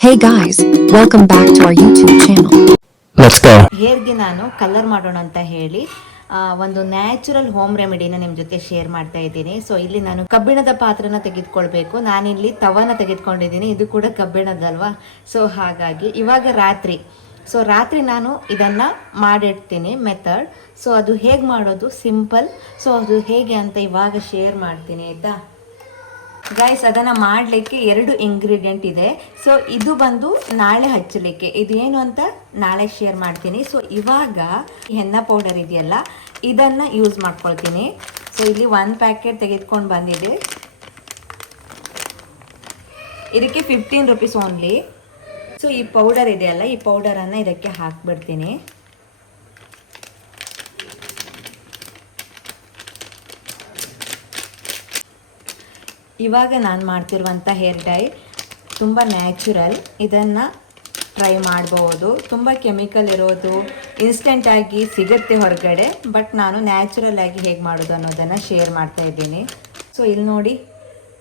Hey guys, welcome back to our YouTube channel. Let's go. ಹೇರ್ಗೆ ನಾನು colour ಮಾಡೋಣ ಅಂತ ಹೇಳಿ ಒಂದು ನ್ಯಾಚುರಲ್ ಹೋಮ್ ರೆಮಿಡಿನ ನಿಮ್ಮ ಜೊತೆ ಶೇರ್ ಮಾಡ್ತಾ ಇದ್ದೀನಿ. ಸೊ ಇಲ್ಲಿ ನಾನು ಕಬ್ಬಿಣದ ಪಾತ್ರನ ತೆಗೆದುಕೊಳ್ಬೇಕು. ನಾನಿಲ್ಲಿ ತವನ ತೆಗೆದುಕೊಂಡಿದ್ದೀನಿ, ಇದು ಕೂಡ ಕಬ್ಬಿಣದಲ್ವಾ. ಸೊ ಹಾಗಾಗಿ ಇವಾಗ ರಾತ್ರಿ ನಾನು ಇದನ್ನ ಮಾಡಿಡ್ತೀನಿ ಮೆಥಡ್. ಸೊ ಅದು ಹೇಗೆ ಮಾಡೋದು ಸಿಂಪಲ್. ಸೊ ಅದು ಹೇಗೆ ಅಂತ ಇವಾಗ ಶೇರ್ ಮಾಡ್ತೀನಿ ಆಯ್ತಾ ಗೈಸ್. ಅದನ್ನು ಮಾಡಲಿಕ್ಕೆ 2 ಇಂಗ್ರೀಡಿಯೆಂಟ್ ಇದೆ. ಸೊ ಇದು ಬಂದು ನಾಳೆ ಹಚ್ಚಲಿಕ್ಕೆ, ಇದೇನು ಅಂತ ನಾಳೆ ಶೇರ್ ಮಾಡ್ತೀನಿ. ಸೊ ಇವಾಗ ಹೆನ್ನ ಪೌಡರ್ ಇದೆಯಲ್ಲ, ಇದನ್ನು ಯೂಸ್ ಮಾಡ್ಕೊಳ್ತೀನಿ. ಸೊ ಇಲ್ಲಿ 1 ಪ್ಯಾಕೆಟ್ ತೆಗೆದುಕೊಂಡು ಬಂದಿದೆ. ಇದಕ್ಕೆ 15 ರುಪೀಸ್ ಓನ್ಲಿ. ಸೊ ಈ ಪೌಡರ್ ಇದೆಯಲ್ಲ, ಈ ಪೌಡರನ್ನು ಇದಕ್ಕೆ ಹಾಕ್ಬಿಡ್ತೀನಿ. ಇವಾಗ ನಾನು ಮಾಡ್ತಿರುವಂಥ ಹೇರ್ ಡೈ ತುಂಬ ನ್ಯಾಚುರಲ್. ಇದನ್ನು ಟ್ರೈ ಮಾಡ್ಬೋದು. ತುಂಬ ಕೆಮಿಕಲ್ ಇರೋದು ಇನ್ಸ್ಟೆಂಟಾಗಿ ಸಿಗುತ್ತೆ ಹೊರಗಡೆ, ಬಟ್ ನಾನು ನ್ಯಾಚುರಲ್ ಆಗಿ ಹೇಗೆ ಮಾಡೋದು ಅನ್ನೋದನ್ನು ಶೇರ್ ಮಾಡ್ತಾ ಇದ್ದೀನಿ. ಸೊ ಇಲ್ಲಿ ನೋಡಿ,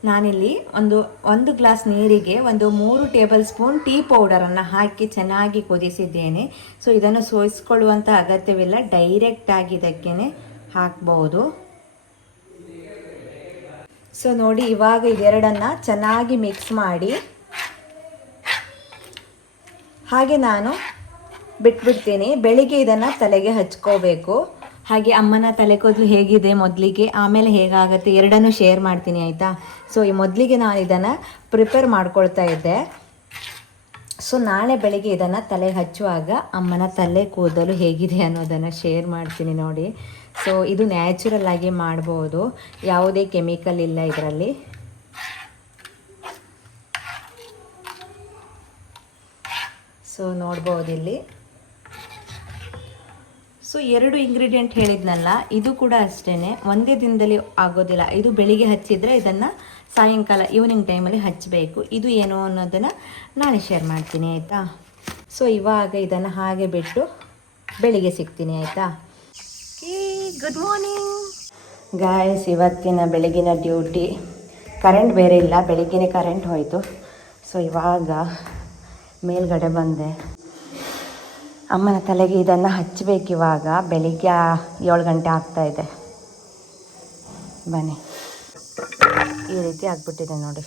ನಾನಿಲ್ಲಿ ಒಂದು ಗ್ಲಾಸ್ ನೀರಿಗೆ 3 ಟೇಬಲ್ ಸ್ಪೂನ್ ಟೀ ಪೌಡರನ್ನು ಹಾಕಿ ಚೆನ್ನಾಗಿ ಕುದಿಸಿದ್ದೇನೆ. ಸೊ ಇದನ್ನು ಸೋಯಿಸ್ಕೊಳ್ಳುವಂಥ ಅಗತ್ಯವಿಲ್ಲ, ಡೈರೆಕ್ಟಾಗಿ ಇದಕ್ಕೆ ಹಾಕ್ಬೋದು. ಸೊ ನೋಡಿ, ಇವಾಗ ಇದೆರಡನ್ನು ಚೆನ್ನಾಗಿ ಮಿಕ್ಸ್ ಮಾಡಿ ಹಾಗೆ ನಾನು ಬಿಟ್ಬಿಡ್ತೀನಿ. ಬೆಳಿಗ್ಗೆ ಇದನ್ನು ತಲೆಗೆ ಹಚ್ಕೋಬೇಕು. ಹಾಗೆ ಅಮ್ಮನ ತಲೆ ಕೂದಲು ಹೇಗಿದೆ ಮೊದಲಿಗೆ, ಆಮೇಲೆ ಹೇಗಾಗುತ್ತೆ ಎರಡನ್ನೂ ಶೇರ್ ಮಾಡ್ತೀನಿ ಆಯಿತಾ. ಸೊ ಈ ಮೊದಲಿಗೆ ನಾನು ಇದನ್ನು ಪ್ರಿಪೇರ್ ಮಾಡ್ಕೊಳ್ತಾ ಇದ್ದೆ. ಸೊ ನಾಳೆ ಬೆಳಿಗ್ಗೆ ಇದನ್ನು ತಲೆಗೆ ಹಚ್ಚುವಾಗ ಅಮ್ಮನ ತಲೆ ಕೂದಲು ಹೇಗಿದೆ ಅನ್ನೋದನ್ನು ಶೇರ್ ಮಾಡ್ತೀನಿ ನೋಡಿ. ಸೊ ಇದು ನ್ಯಾಚುರಲ್ ಆಗಿ ಮಾಡ್ಬೋದು, ಯಾವುದೇ ಕೆಮಿಕಲ್ ಇಲ್ಲ ಇದರಲ್ಲಿ. ಸೊ ನೋಡ್ಬೋದು ಇಲ್ಲಿ. ಸೊ 2 ಇಂಗ್ರೀಡಿಯೆಂಟ್ ಹೇಳಿದ್ನಲ್ಲ, ಇದು ಕೂಡ ಅಷ್ಟೇ, ಒಂದೇ ದಿನದಲ್ಲಿ ಆಗೋದಿಲ್ಲ. ಇದು ಬೆಳಿಗ್ಗೆ ಹಚ್ಚಿದರೆ ಇದನ್ನು ಸಾಯಂಕಾಲ ಈವ್ನಿಂಗ್ ಟೈಮಲ್ಲಿ ಹಚ್ಚಬೇಕು. ಇದು ಏನು ಅನ್ನೋದನ್ನು ನಾಳೆ ಶೇರ್ ಮಾಡ್ತೀನಿ ಆಯಿತಾ. ಸೊ ಇವಾಗ ಇದನ್ನು ಹಾಗೆ ಬಿಟ್ಟು ಬೆಳಿಗ್ಗೆ ಸಿಗ್ತೀನಿ ಆಯಿತಾ. Good morning guys. ಇವತ್ತಿನ ಬೆಳಗಿನ ಡ್ಯೂಟಿ, ಕರೆಂಟ್ ಬೇರೆ ಇಲ್ಲ, ಬೆಳಿಗ್ಗೆನೇ ಕರೆಂಟ್ ಹೋಯಿತು. ಸೊ ಇವಾಗ ಮೇಲ್ಗಡೆ ಬಂದೆ. ಅಮ್ಮನ ತಲೆಗೆ ಇದನ್ನು ಹಚ್ಚಬೇಕು. ಇವಾಗ ಬೆಳಿಗ್ಗೆ 7 ಗಂಟೆ ಆಗ್ತಾಯಿದೆ. ಬನ್ನಿ, ಈ ರೀತಿ ಆಗ್ಬಿಟ್ಟಿದೆ ನೋಡಿ.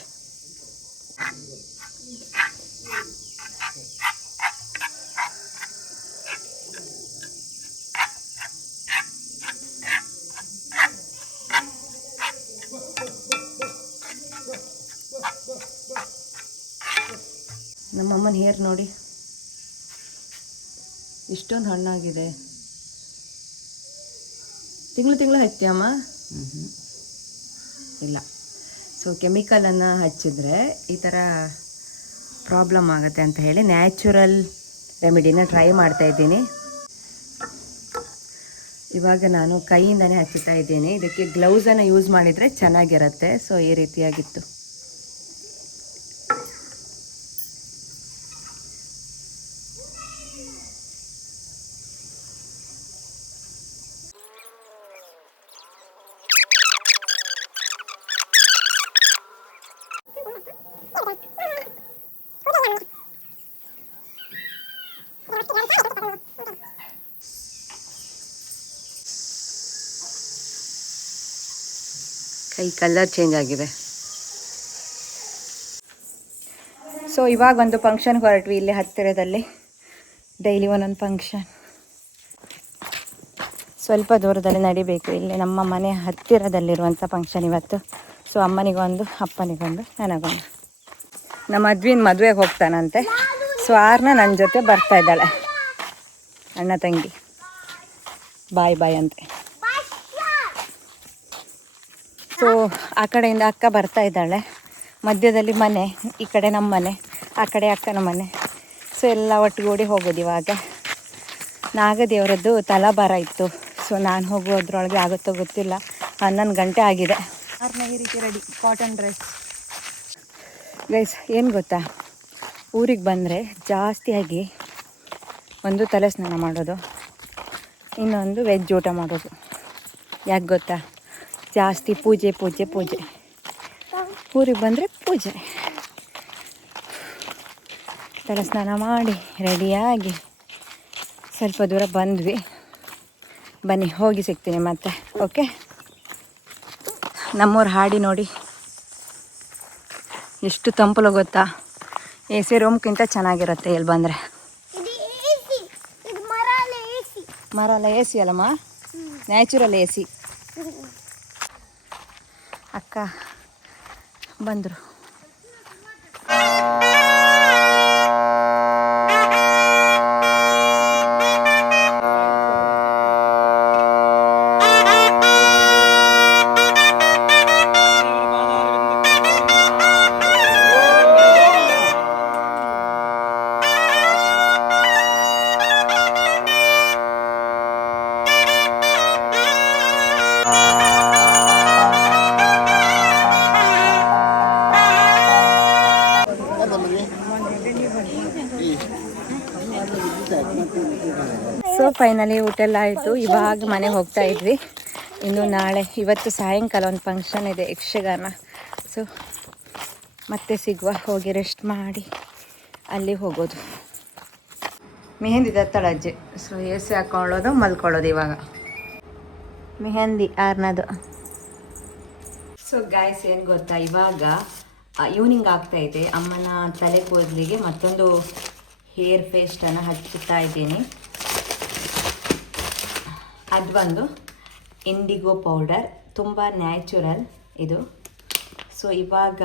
ನಮ್ಮಮ್ಮನ ಹೇರ್ ನೋಡಿ, ಇಷ್ಟೊಂದು ಹಣ್ಣಾಗಿದೆ. ತಿಂಗಳು ಹಚ್ತೀಯಮ್ಮ? ಇಲ್ಲ. ಸೊ ಕೆಮಿಕಲನ್ನು ಹಚ್ಚಿದ್ರೆ ಈ ಥರ ಪ್ರಾಬ್ಲಮ್ ಆಗುತ್ತೆ ಅಂತ ಹೇಳಿ ನ್ಯಾಚುರಲ್ ರೆಮಿಡಿನ ಟ್ರೈ ಮಾಡ್ತಾಯಿದ್ದೀನಿ. ಇವಾಗ ನಾನು ಕೈಯಿಂದನೇ ಹಚ್ಚುತ್ತಾ ಇದ್ದೀನಿ. ಇದಕ್ಕೆ ಗ್ಲೌಸನ್ನು ಯೂಸ್ ಮಾಡಿದರೆ ಚೆನ್ನಾಗಿರುತ್ತೆ. ಸೊ ಈ ರೀತಿಯಾಗಿತ್ತು. ಕೈ ಕಲರ್ ಚೇಂಜ್ ಆಗಿದೆ. ಸೊ ಇವಾಗ ಒಂದು ಫಂಕ್ಷನ್ಗೆ ಹೊರಟ್ವಿ ಇಲ್ಲಿ ಹತ್ತಿರದಲ್ಲಿ. ಡೈಲಿ ಒಂದೊಂದು ಫಂಕ್ಷನ್, ಸ್ವಲ್ಪ ದೂರದಲ್ಲಿ ನಡಿಬೇಕು. ಇಲ್ಲಿ ನಮ್ಮ ಮನೆ ಹತ್ತಿರದಲ್ಲಿರುವಂಥ ಫಂಕ್ಷನ್ ಇವತ್ತು. ಸೊ ಅಮ್ಮನಿಗೊಂದು, ಅಪ್ಪನಿಗೊಂದು, ನನಗೊಂದು. ನಮ್ಮ ಮದುವೆಗೆ ಹೋಗ್ತಾನಂತೆ. ಸೊ ಆರ್ನ ನನ್ನ ಜೊತೆ ಬರ್ತಾ ಇದ್ದಾಳೆ, ಅಣ್ಣ ತಂಗಿ. ಬಾಯ್ ಬಾಯ್ ಅಂತೆ. ಸೊ ಆ ಕಡೆಯಿಂದ ಅಕ್ಕ ಬರ್ತಾ ಇದ್ದಾಳೆ. ಮಧ್ಯದಲ್ಲಿ ಮನೆ, ಈ ಕಡೆ ನಮ್ಮ ಮನೆ, ಆ ಕಡೆ ಅಕ್ಕನ ಮನೆ. ಸೊ ಎಲ್ಲ ಒಟ್ಟುಗೂಡಿ ಹೋಗೋದು. ಇವಾಗ ನಾಗದೇವರದ್ದು ತಲಭಾರ ಇತ್ತು. ಸೊ ನಾನು ಹೋಗೋದ್ರೊಳಗೆ ಆಗುತ್ತೋ ಗೊತ್ತಿಲ್ಲ, 11 ಗಂಟೆ ಆಗಿದೆ. ಈ ರೀತಿ ರೆಡಿ, ಕಾಟನ್ ಡ್ರೆಸ್. ಗೈಸ್ ಏನು ಗೊತ್ತಾ, ಊರಿಗೆ ಬಂದರೆ ಜಾಸ್ತಿಯಾಗಿ ಒಂದು ತಲೆ ಸ್ನಾನ ಮಾಡೋದು, ಇನ್ನೊಂದು ವೆಜ್ ಊಟ ಮಾಡೋದು. ಯಾಕೆ ಗೊತ್ತಾ, ಜಾಸ್ತಿ ಪೂಜೆ ಊರಿಗೆ ಬಂದರೆ ಪೂಜೆ. ತಲೆ ಸ್ನಾನ ಮಾಡಿ ರೆಡಿಯಾಗಿ ಸ್ವಲ್ಪ ದೂರ ಬಂದ್ವಿ. ಬನ್ನಿ ಹೋಗಿ ಸಿಗ್ತೀನಿ ಮತ್ತೆ. ಓಕೆ, ನಮ್ಮೂರ ಹಾಡಿ ನೋಡಿ ಎಷ್ಟು ತಂಪಲು ಗೊತ್ತಾ. ಎ ಸಿ ರೂಮ್ಗಿಂತ ಚೆನ್ನಾಗಿರುತ್ತೆ ಇಲ್ಲಿ ಬಂದರೆ. ಮರ ಅಲ್ಲ, ಎ ಸಿ ಅಲ್ಲಮ್ಮ, ನ್ಯಾಚುರಲ್ ಎ ಸಿ. ಅಕ್ಕ ಬಂದರು. ಸೊ ಫೈನಲಿ ಊಟ ಎಲ್ಲ ಆಯಿತು. ಇವಾಗ ಮನೆಗೆ ಹೋಗ್ತಾ ಇದ್ವಿ. ಇನ್ನು ನಾಳೆ, ಇವತ್ತು ಸಾಯಂಕಾಲ ಒಂದು ಫಂಕ್ಷನ್ ಇದೆ, ಯಕ್ಷಗಾನ. ಸೊ ಮತ್ತೆ ಸಿಗುವ, ಹೋಗಿ ರೆಸ್ಟ್ ಮಾಡಿ ಅಲ್ಲಿ ಹೋಗೋದು. ಮೆಹಂದಿ ದತ್ತಳಜ್ಜೆ. ಸೊ ಎ ಸಿ ಹಾಕ್ಕೊಳ್ಳೋದು, ಮಲ್ಕೊಳ್ಳೋದು ಇವಾಗ. ಮೆಹಂದಿ ಆರ್ನದು. ಸೊ ಗಾಯ್ಸ್, ಏನು ಗೊತ್ತಾ, ಇವಾಗ ಈವ್ನಿಂಗ್ ಆಗ್ತಾಯಿದೆ. ಅಮ್ಮನ ತಲೆ ಕೂದಲಿಗೆ ಮತ್ತೊಂದು ಹೇರ್ ಪೇಸ್ಟನ್ನು ಹಚ್ಚುತ್ತಾ ಇದ್ದೀನಿ. ಅದು ಬಂದು ಇಂಡಿಗೋ ಪೌಡರ್, ತುಂಬ ನ್ಯಾಚುರಲ್ ಇದು. ಸೊ ಇವಾಗ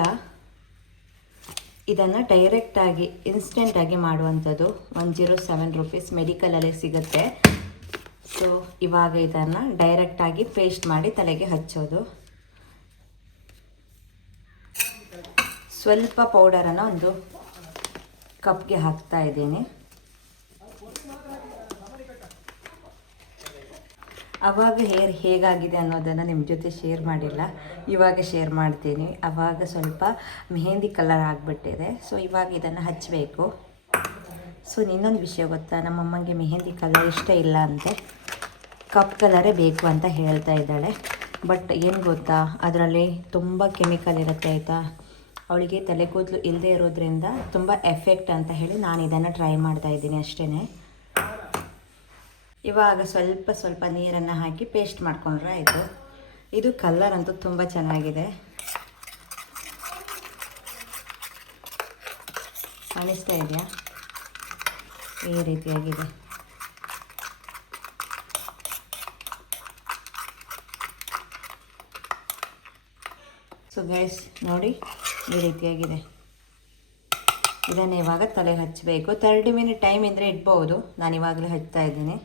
ಇದನ್ನು ಡೈರೆಕ್ಟಾಗಿ ಇನ್ಸ್ಟೆಂಟಾಗಿ ಮಾಡುವಂಥದ್ದು. 107 ರೂಪೀಸ್ ಮೆಡಿಕಲಲ್ಲಿ ಸಿಗುತ್ತೆ. ಸೊ ಇವಾಗ ಇದನ್ನು ಡೈರೆಕ್ಟಾಗಿ ಪೇಸ್ಟ್ ಮಾಡಿ ತಲೆಗೆ ಹಚ್ಚೋದು. ಸ್ವಲ್ಪ ಪೌಡರನ್ನು ಒಂದು ಕಪ್ಗೆ ಹಾಕ್ತಾ ಇದ್ದೀನಿ. ಆವಾಗ ಹೇರ್ ಹೇಗಾಗಿದೆ ಅನ್ನೋದನ್ನು ನಿಮ್ಮ ಜೊತೆ ಶೇರ್ ಮಾಡಿಲ್ಲ, ಇವಾಗ ಶೇರ್ ಮಾಡ್ತೀನಿ. ಆವಾಗ ಸ್ವಲ್ಪ ಮೆಹಂದಿ ಕಲರ್ ಆಗಿಬಿಟ್ಟಿದೆ. ಸೊ ಇವಾಗ ಇದನ್ನು ಹಚ್ಚಬೇಕು. ಸೊ ಇನ್ನೊಂದು ವಿಷಯ ಗೊತ್ತಾ, ನಮ್ಮಮ್ಮಂಗೆ ಮೆಹಂದಿ ಕಲರ್ ಇಷ್ಟ ಇಲ್ಲ ಅಂತೆ, ಕಪ್ ಕಲರೇ ಬೇಕು ಅಂತ ಹೇಳ್ತಾ ಇದ್ದಾಳೆ. ಬಟ್ ಏನು ಗೊತ್ತಾ, ಅದರಲ್ಲಿ ತುಂಬ ಕೆಮಿಕಲ್ ಇರುತ್ತೆ ಆಯಿತಾ. ಅವಳಿಗೆ ತಲೆ ಕೂದಲು ಇಲ್ಲದೆ ಇರೋದ್ರಿಂದ ತುಂಬ ಎಫೆಕ್ಟ್ ಅಂತ ಹೇಳಿ ನಾನು ಇದನ್ನು ಟ್ರೈ ಮಾಡ್ತಾ ಇದ್ದೀನಿ ಅಷ್ಟೇ. ಇವಾಗ ಸ್ವಲ್ಪ ನೀರನ್ನು ಹಾಕಿ ಪೇಸ್ಟ್ ಮಾಡ್ಕೊಂಡ್ರೆ ಆಯಿತು. ಇದು ಕಲರ್ ಅಂತೂ ತುಂಬ ಚೆನ್ನಾಗಿದೆ, ಕಾಣಿಸ್ತಾ ಇದೆಯಾ? ಈ ರೀತಿಯಾಗಿದೆ. ಸೊ ಗೈಸ್ ನೋಡಿ, ಈ ರೀತಿಯಾಗಿದೆ. ಇದನ್ನು ಇವಾಗ ತಲೆ ಹಚ್ಚಬೇಕು. 30 ಮಿನಿಟ್ ಟೈಮ್ ಇದ್ದರೆ ಇಡ್ಬೋದು. ನಾನು ಇವಾಗಲೇ ಹಚ್ತಾ ಇದ್ದೀನಿ.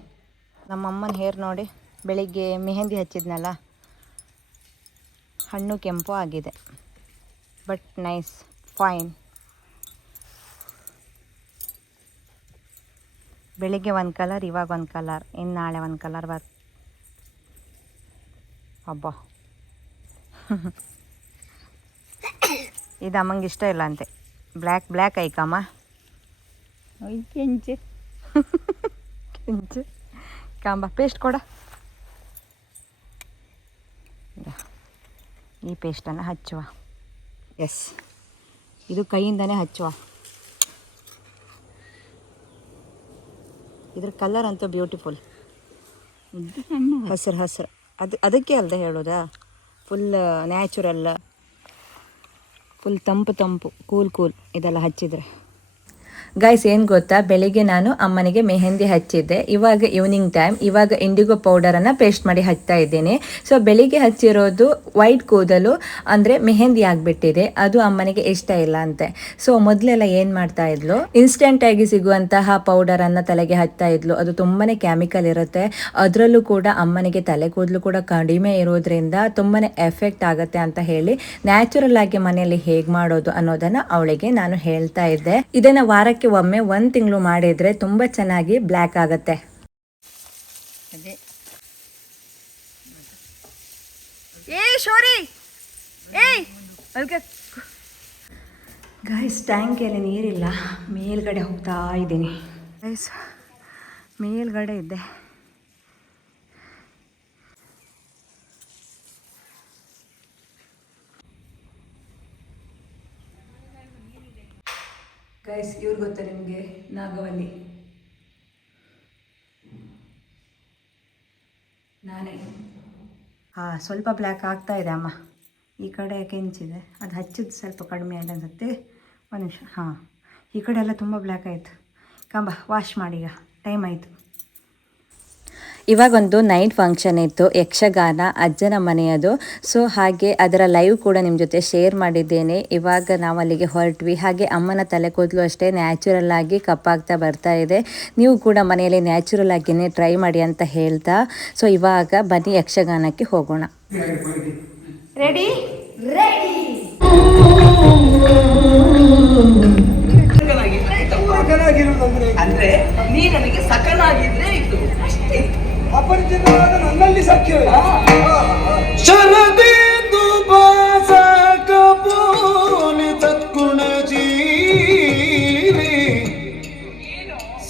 ನಮ್ಮಮ್ಮನ ಹೇರ್ ನೋಡಿ, ಬೆಳಿಗ್ಗೆ ಮೆಹಂದಿ ಹಚ್ಚಿದ್ನಲ್ಲ, ಹಣ್ಣು ಕೆಂಪು ಆಗಿದೆ. But nice, fine. ಬೆಳಿಗ್ಗೆ ಒಂದು ಕಲರ್, ಇವಾಗ ಒಂದು ಕಲರ್, ಇನ್ನು ನಾಳೆ ಒಂದು ಕಲರ್ ಅಬ್ಬಾ ಇದು ಅಮ್ಮಂಗೆ ಇಷ್ಟ ಇಲ್ಲ ಅಂತೆ. ಬ್ಲ್ಯಾಕ್ ಐಕಮ್ಮ ಕೆಂಚು ಕೆಂಚು ಕಾಂಬ ಪೇಸ್ಟ್ ಕೊಡ. ಈ ಪೇಸ್ಟನ್ನು ಹಚ್ಚುವ. ಎಸ್, ಇದು ಕೈಯಿಂದನೇ ಹಚ್ಚುವ. ಇದ್ರ ಕಲರ್ ಅಂತೂ ಬ್ಯೂಟಿಫುಲ್, ಹಸಿರು. ಅದಕ್ಕೆ ಅಲ್ಲದೆ ಹೇಳೋದಾ, ಫುಲ್ ನ್ಯಾಚುರಲ್, ಫುಲ್ ತಂಪು ಕೂಲ್ ಇದೆಲ್ಲ ಹಚ್ಚಿದರೆ. ಗೈಸ್, ಏನು ಗೊತ್ತಾ, ಬೆಳಿಗ್ಗೆ ನಾನು ಅಮ್ಮನಿಗೆ ಮೆಹಂದಿ ಹಚ್ಚಿದ್ದೆ. ಇವಾಗ ಈವ್ನಿಂಗ್ ಟೈಮ್, ಇವಾಗ ಇಂಡಿಗೋ ಪೌಡರನ್ನು ಪೇಸ್ಟ್ ಮಾಡಿ ಹಚ್ತಾ ಇದ್ದೀನಿ. ಸೊ ಬೆಳಿಗ್ಗೆ ಹಚ್ಚಿರೋದು ವೈಟ್ ಕೂದಲು ಅಂದರೆ ಮೆಹಂದಿ ಆಗಿಬಿಟ್ಟಿದೆ. ಅದು ಅಮ್ಮನಿಗೆ ಇಷ್ಟ ಇಲ್ಲ ಅಂತೆ. ಸೊ ಮೊದಲೆಲ್ಲ ಏನು ಮಾಡ್ತಾ ಇದ್ಲು, ಇನ್ಸ್ಟೆಂಟಾಗಿ ಸಿಗುವಂತಹ ಪೌಡರನ್ನು ತಲೆಗೆ ಹಚ್ತಾ ಇದ್ಲು. ಅದು ತುಂಬಾ ಕೆಮಿಕಲ್ ಇರುತ್ತೆ. ಅದರಲ್ಲೂ ಕೂಡ ಅಮ್ಮನಿಗೆ ತಲೆ ಕೂದಲು ಕೂಡ ಕಡಿಮೆ ಇರೋದ್ರಿಂದ ತುಂಬಾ ಎಫೆಕ್ಟ್ ಆಗುತ್ತೆ ಅಂತ ಹೇಳಿ ನ್ಯಾಚುರಲ್ ಆಗಿ ಮನೆಯಲ್ಲಿ ಹೇಗೆ ಮಾಡೋದು ಅನ್ನೋದನ್ನು ಅವಳಿಗೆ ನಾನು ಹೇಳ್ತಾ ಇದ್ದೆ. ಇದನ್ನು ವಾರಕ್ಕೆ ಒಮ್ಮೆ 1 ತಿಂಗಳು ಮಾಡಿದರೆ ತುಂಬ ಚೆನ್ನಾಗಿ ಬ್ಲ್ಯಾಕ್ ಆಗುತ್ತೆ. ಗೈಸ್, ಟ್ಯಾಂಕಿಯಲ್ಲಿ ನೀರಿಲ್ಲ, ಮೇಲ್ಗಡೆ ಹೋಗ್ತಾ ಇದ್ದೀನಿ. ಗೈಸ್, ಮೇಲ್ಗಡೆ ಇದ್ದೆ. ಗೈಸ್ ಇವ್ರು ಗೊತ್ತಾ ನಿಮಗೆ? ನಾಗವಲ್ಲಿ ನಾನೇ. ಸ್ವಲ್ಪ ಬ್ಲ್ಯಾಕ್ ಆಗ್ತಾ ಇದೆ ಅಮ್ಮ. ಈ ಕಡೆ ಕೆಂಚಿದೆ, ಅದು ಹಚ್ಚಿದ್ದು ಸ್ವಲ್ಪ ಕಡಿಮೆ ಆಗಿದೆ ಅನ್ಸುತ್ತೆ. ಒಂದು ನಿಮಿಷ. ಈ ಕಡೆ ಎಲ್ಲ ತುಂಬ ಬ್ಲ್ಯಾಕ್ ಆಯಿತು. ಕಂಬ ವಾಶ್ ಮಾಡಿ, ಈಗ ಟೈಮ್ ಆಯಿತು. ಇವಾಗೊಂದು ನೈಟ್ ಫಂಕ್ಷನ್ ಇತ್ತು, ಯಕ್ಷಗಾನ ಅಜ್ಜನ ಮನೆಯದು. ಸೊ ಹಾಗೆ ಅದರ ಲೈವ್ ಕೂಡ ನಿಮ್ಮ ಜೊತೆ ಶೇರ್ ಮಾಡಿದ್ದೇನೆ. ಇವಾಗ ನಾವು ಅಲ್ಲಿಗೆ ಹೊರಟ್ವಿ. ಹಾಗೆ ಅಮ್ಮನ ತಲೆ ಕೂದಲು ಅಷ್ಟೇ ನ್ಯಾಚುರಲ್ ಆಗಿ ಕಪ್ಪಾಗ್ತಾ ಬರ್ತಾ ಇದೆ. ನೀವು ಕೂಡ ಮನೆಯಲ್ಲಿ ನ್ಯಾಚುರಲ್ ಆಗಿಯೇ ಟ್ರೈ ಮಾಡಿ ಅಂತ ಹೇಳ್ತಾ, ಸೊ ಇವಾಗ ಬನ್ನಿ ಯಕ್ಷಗಾನಕ್ಕೆ ಹೋಗೋಣ. Ready ready. ಅಂದ್ರೆ ನೀ ನನಗೆ ಸಕಲಾಗಿದ್ರೆ ಇದು ಅಪರಿಚಿತವಾದ ನನ್ನಲ್ಲಿ ಸಖ್ಯ ಶರದೇಂದು ಬಾಸಕ ಪೋಲಿ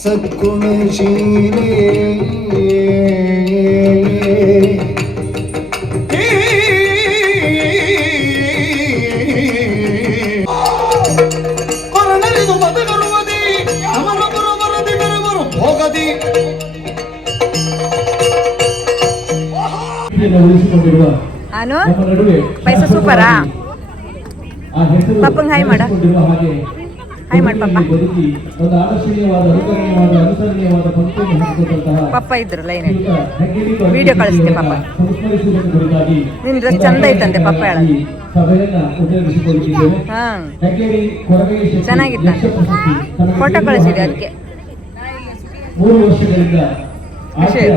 ಸದ್ಗುಣಶೀಲೇ ಕೊರನರಿದು ಮತಗರುವದಿ ಅಮರಪುರ ಬರದಿ ಬೆರವರು ಹೋಗದಿ ಆನು ಪೈಸಾ ಸೂಪರಾ? ಪಪ್ಪಂಗೆ ಹಾಯ್ ಮಾಡ, ಹಾಯ್ ಮಾಡಿ ಪಪ್ಪ. ಪಪ್ಪ ಇದ್ರು ಲೈನ್ ವಿಡಿಯೋ ಕಳಿಸ್ತೆ. ಪಪ್ಪ ನಿನ್ ಡ್ರೆಸ್ ಚಂದ ಐತಂತೆ ಪಪ್ಪ ಹೇಳ. ಚೆನ್ನಾಗಿತ್ತಂತೆ, ಫೋಟೋ ಕಳಿಸಿದೆ ಅದಕ್ಕೆ. ವಿಷಯ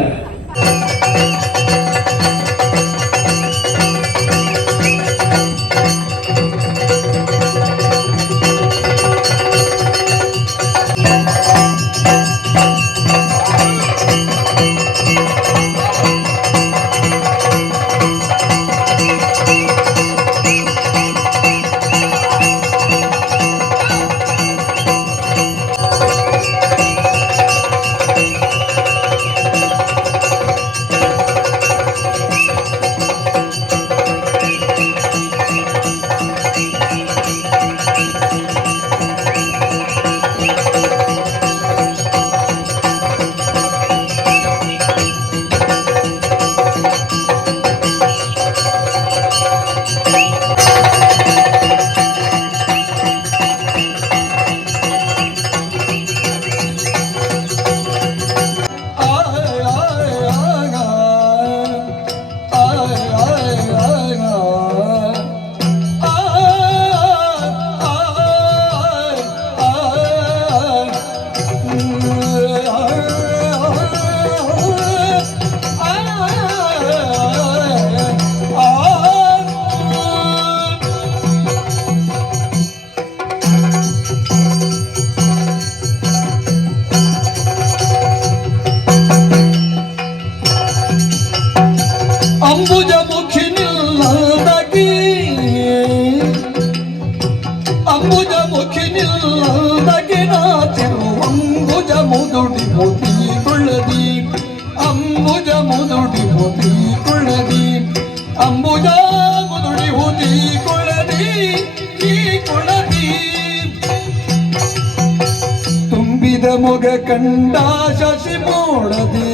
ತುಂಬಿದ ಮೊಗ ಕಂಡ ಶಶಿ ಮೋಡದೆ,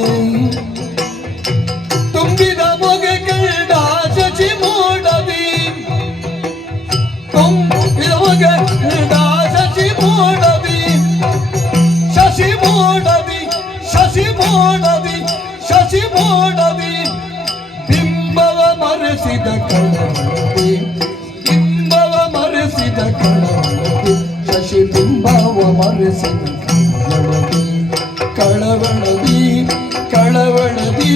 ತುಂಬಿದ ಮೊಗ ಕಂಡ ಶಶಿ ಮೋಡದೆ, ತುಂಬಿದ ಮೊಗ ಕಂಡ ಶಶಿ ಮೋಡದೆ, ಶಶಿ ಮೋಡದೆ, ಶಶಿ ಮೋಡದೆ, ಶಶಿ ಮೋಡದೆ, ಬಿಂಬವ ಮರೆಸಿದ ಕಳವಳದೆ, ಬಿಂಬವ ಮರೆಸಿದ ಕಳವಳದೆ, ಶಶಿ ಬಿಂಬವ ಮರೆಸಿದ ಕಳವಳದಿ, ಕಳವಳದಿ,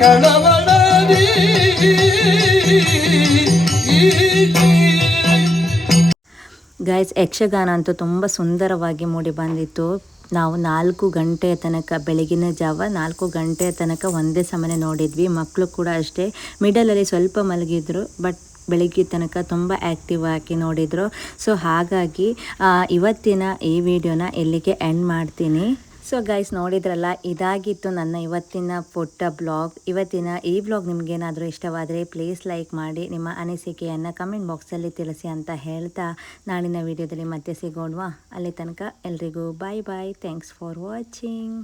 ಕಳವಳದಿ. ಗೈಸ್ ಯಕ್ಷಗಾನ ಅಂತೂ ತುಂಬ ಸುಂದರವಾಗಿ ಮೂಡಿ ಬಂದಿತ್ತು. ನಾವು 4 ಗಂಟೆಯ ತನಕ, ಬೆಳಗಿನ ಜಾವ 4 ಗಂಟೆಯ ತನಕ ಒಂದೇ ಸಮನೆ ನೋಡಿದ್ವಿ. ಮಕ್ಕಳು ಕೂಡ ಅಷ್ಟೇ, ಮಿಡಲಲ್ಲಿ ಸ್ವಲ್ಪ ಮಲಗಿದ್ರು, ಬಟ್ ಬೆಳಿಗ್ಗೆ ತನಕ ತುಂಬ ಆ್ಯಕ್ಟಿವ್ ಆಗಿ ನೋಡಿದರು. ಸೊ ಹಾಗಾಗಿ ಇವತ್ತಿನ ಈ ವಿಡಿಯೋನ ಇಲ್ಲಿಗೆ ಎಂಡ್ ಮಾಡ್ತೀನಿ. ಸೊ ಗೈಸ್ ನೋಡಿದ್ರಲ್ಲ, ಇದಾಗಿತ್ತು ನನ್ನ ಇವತ್ತಿನ ಪುಟ್ಟ ಬ್ಲಾಗ್. ಇವತ್ತಿನ ಈ ಬ್ಲಾಗ್ ನಿಮಗೇನಾದರೂ ಇಷ್ಟವಾದರೆ ಪ್ಲೀಸ್ ಲೈಕ್ ಮಾಡಿ, ನಿಮ್ಮ ಅನಿಸಿಕೆಯನ್ನು ಕಮೆಂಟ್ ಬಾಕ್ಸಲ್ಲಿ ತಿಳಿಸಿ ಅಂತ ಹೇಳ್ತಾ ನಾಳಿನ ವಿಡಿಯೋದಲ್ಲಿ ಮತ್ತೆ ಸಿಗೋಣವಾ. ಅಲ್ಲಿ ತನಕ ಎಲ್ರಿಗೂ bye bye. Thanks for watching.